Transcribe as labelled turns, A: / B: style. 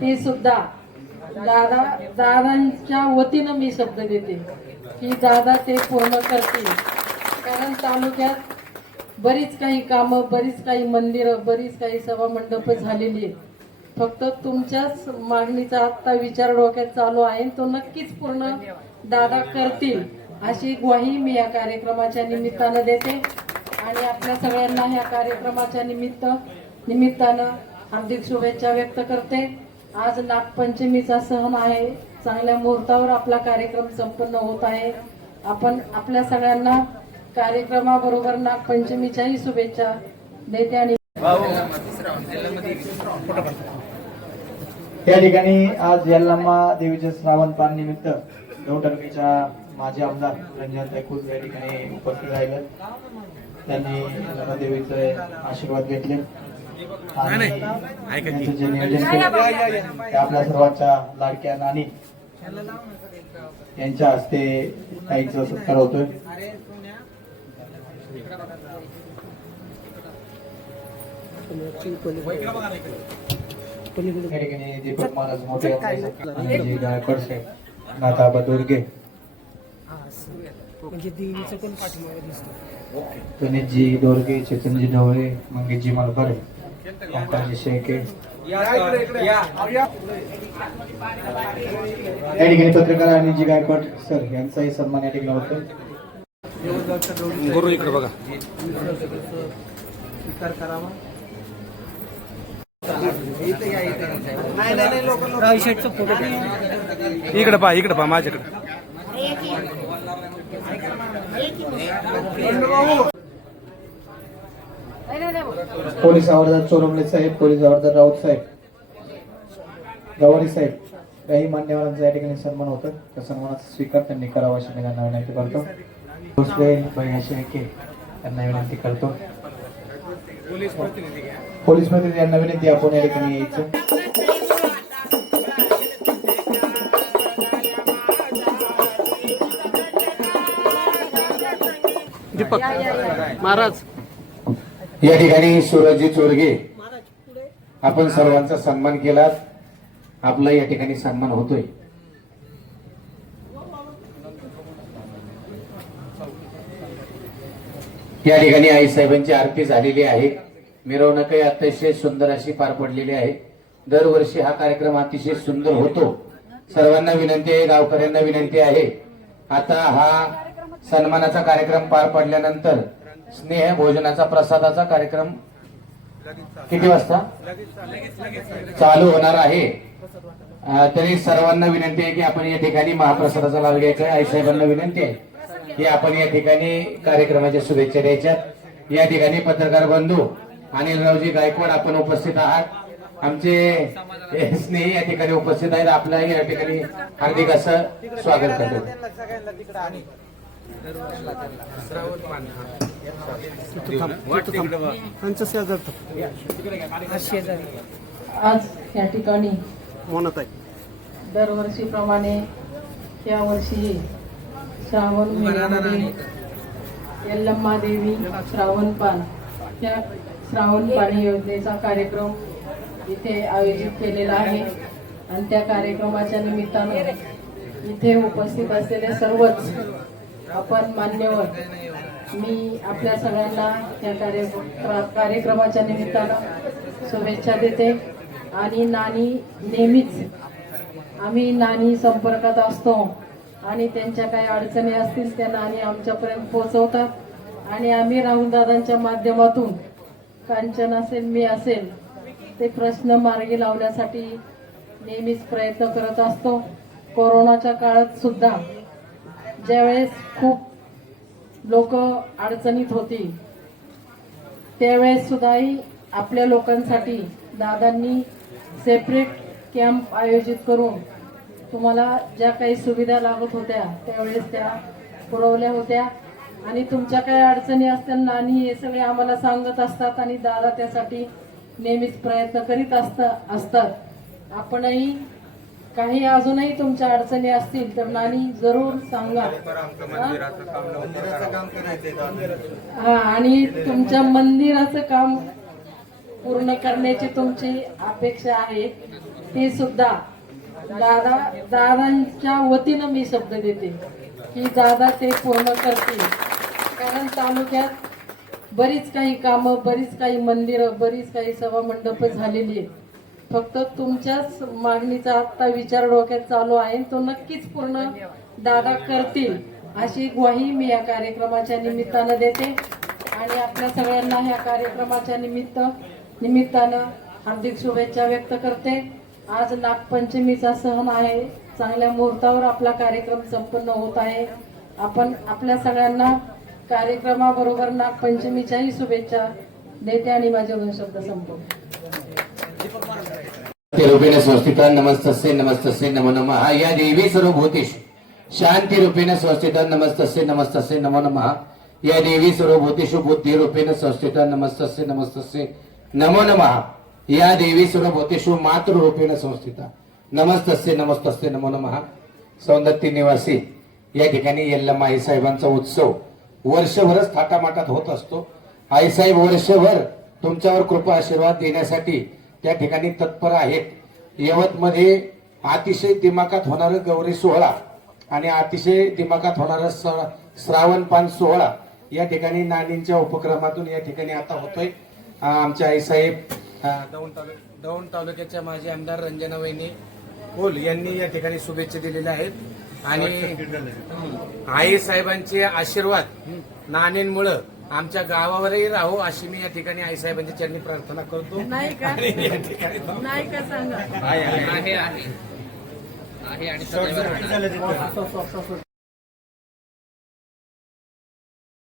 A: ती सुद्धा दादा दादांच्या वतीनं मी शब्द देते. की दादा ते पूर्ण करतील. कारण तालुक्यात बरीच काही कामं बरीच काही मंदिरं बरीच काही सभा मंडप झालेली आहेत. फक्त तुमच्याच मागणीचा आत्ता विचार डोक्यात चालू आहे तो नक्कीच पूर्ण दादा करतील अशी ग्वाही मी या कार्यक्रमाच्या निमित्तानं देते. आणि आपल्या सगळ्यांना ह्या कार्यक्रमाच्या निमित्त निमित्तानं हार्दिक शुभेच्छा व्यक्त करते. आज नागपंचमीचा सण आहे. चांगल्या मुहूर्तावर आपला कार्यक्रम संपन्न होत आहे. आपण आपल्या सगळ्यांना कार्यक्रमाबरोबर नागपंचमीच्याही शुभेच्छा देते आणि
B: त्या ठिकाणी आज यल्लम्मा देवीच्या श्रावण पान निमित्त दौंड तालुक्याच्या माजी आमदार रंजन तैकूज या ठिकाणी उपस्थित राहिले त्यांनी देवीचे आशीर्वाद घेतले. आपल्या सर्वांच्या लाडक्या नानी यांच्या हस्ते काहीचा सत्कार होतोय. दीपक महाराज मोठे गायकवाड साहेब नाथाबा दोरगे.
C: म्हणजे देवीचं पण पाठीमागे दिसतो
B: गणेशजी दोरगे चेतनजी ढवळे मंगेशजी मलबारे शेळके या ठिकाणी पत्रकार आणि जी गायकवाड सर यांचाही सन्मान या ठिकाणी होतो
D: गुरु इकडे बघा.
C: स्वीकार करावा.
D: इकडे पहा इकडे पहा माझ्याकडे.
B: पोलीस हवालदार चोरमले साहेब पोलीस हवालदार राऊत साहेब. गवारी साहेब काही मान्यवरांचा या ठिकाणी सन्मान होतं. त्या सन्मानाचा स्वीकार त्यांनी करावा अशी मी त्यांना विनंती करतो. भोसले भैयाशी शेळके यांना विनंती करतो. पोलीस प्रतिनिधी यांना विनंती आपण या ठिकाणी यायचं.
C: दीपक महाराज.
E: या ठिकाणी सूरजजी चोरगे आपण सर्वांचा सन्मान केला आपला या ठिकाणी सन्मान होतोय. या ठिकाणी आई साहेबांची आरती झालेली आहे. मिरवणूकही अतिशय सुंदर अशी पार पडलेली आहे. दरवर्षी हा कार्यक्रम अतिशय सुंदर होतो. सर्वांना विनंती आहे गावकऱ्यांना विनंती आहे. आता हा सन्मानाचा कार्यक्रम पार पडल्यानंतर स्नेह भोजनाचा प्रसादाचा कार्यक्रम किती वाजता? चालू होणार आहे. तरी सर्वांना विनंती आहे की आपण या ठिकाणी महाप्रसादाचा लाभ घ्यायचा आहे. आईसाहेबांना विनंती आहे की आपण या ठिकाणी कार्यक्रमाच्या शुभेच्छा द्यायच्या. या ठिकाणी पत्रकार बंधू आणि रावजी गायकवाड आपण उपस्थित आहात. आमचे स्नेही या ठिकाणी उपस्थित आहेत. आपल्याही या ठिकाणी हार्दिक असं स्वागत करतो.
A: आज या ठिकाणी
C: म्हणत आहे.
A: दरवर्षीप्रमाणे या वर्षी श्रावण महिन्यामध्ये यल्लम्मा देवी श्रावण पान या श्रावण पाणी योजनेचा कार्यक्रम इथे आयोजित केलेला आहे. आणि त्या कार्यक्रमाच्या निमित्तानं इथे उपस्थित असलेले सर्वच आपण मान्यवर. मी आपल्या सगळ्यांना या कार्य कार्यक्रमाच्या निमित्तानं शुभेच्छा देते. आणि नानी नेहमीच आम्ही नानी संपर्कात असतो आणि त्यांच्या काही अडचणी असतील त्या नानी आमच्यापर्यंत पोहोचवतात. आणि आम्ही राहुलदादांच्या माध्यमातून कांचन असेल मी असेल ते प्रश्न मार्गी लावण्यासाठी नेहमीच प्रयत्न करत असतो. कोरोनाच्या काळात सुद्धा ज्यावेळेस खूप लोक अडचणीत होती त्यावेळेस सुद्धाही आपल्या लोकांसाठी दादांनी सेपरेट कॅम्प आयोजित करून तुम्हाला ज्या काही सुविधा लागत होत्या त्यावेळेस त्या पुरवल्या होत्या. आणि तुमच्या काही अडचणी असताना आणि हे सगळे आम्हाला सांगत असतात आणि दादा त्यासाठी नेहमीच प्रयत्न करीत असत असतात. आपणही काही अजूनही तुमच्या अडचणी असतील तर नानी जरूर सांगा. हा आणि तुमच्या मंदिराचं काम पूर्ण करण्याची तुमची अपेक्षा आहे. ती सुद्धा दादा दादांच्या वतीनं मी शब्द देते की दादा ते पूर्ण करतील. कारण तालुक्यात बरीच काही कामं बरीच काही मंदिरं बरीच काही सभा मंडप झालेली आहेत. फक्त तुमच्याच मागणीचा आता विचार डोक्यात चालू आहे तो नक्कीच पूर्ण दादा करतील अशी ग्वाही मी या कार्यक्रमाच्या निमित्तानं देते. आणि आपल्या सगळ्यांना ह्या कार्यक्रमाच्या निमित्त निमित्तानं हार्दिक शुभेच्छा व्यक्त करते. आज नागपंचमीचा सण आहे. चांगल्या मुहूर्तावर आपला कार्यक्रम संपन्न होत आहे. आपण आपल्या सगळ्यांना कार्यक्रमाबरोबर नागपंचमीच्याही शुभेच्छा देते आणि माझे शब्द संपवते.
E: रूपेण स्वस्तिता नमस्तस्य नमस्तस्य नमो नमः। या देवी सर्वभूतेषु शांती रूपेण स्वस्तिता नमस्तस्य नमस्तस्य नमो नमः। या देवी सर्वभूतेषु बुद्धी रूपेण स्वस्तिता नमस्तस्य नमस्तस्य नमो नमः। या देवी सर्वभूतेषु मातृ रूपेण संस्थिता नमस्तस्य नमस्तस्य नमो नमः। सौंदत्य निवासी या ठिकाणी यल्लम्मा आईसाहेबांचा उत्सव वर्षभरच थाटामाटात होत असतो. आईसाहेब वर्षभर तुमच्यावर कृपा आशीर्वाद देण्यासाठी त्या ठिकाणी तत्पर आहेत. यवतमध्ये अतिशय दिमाखात होणारं गौरी सोहळा आणि अतिशय दिमाखात होणारा स- श्रावण पान सोहळा या ठिकाणी नानींच्या उपक्रमातून या ठिकाणी आता होतोय. आमचे आईसाहेब दौंड तालु दौंड तालुक्याच्या माजी आमदार रंजना वहिनी कोल यांनी या ठिकाणी शुभेच्छा दिलेल्या आहेत. आणि आई साहेबांचे आशीर्वाद नाणेंमुळं आमच्या गावावरही राहू अशी मी या ठिकाणी आई साहेबांच्या चरणी प्रार्थना करतो.
A: नाही का?
E: आणि या ठिकाणी
A: नाही का सांगा?
E: आहे आहे.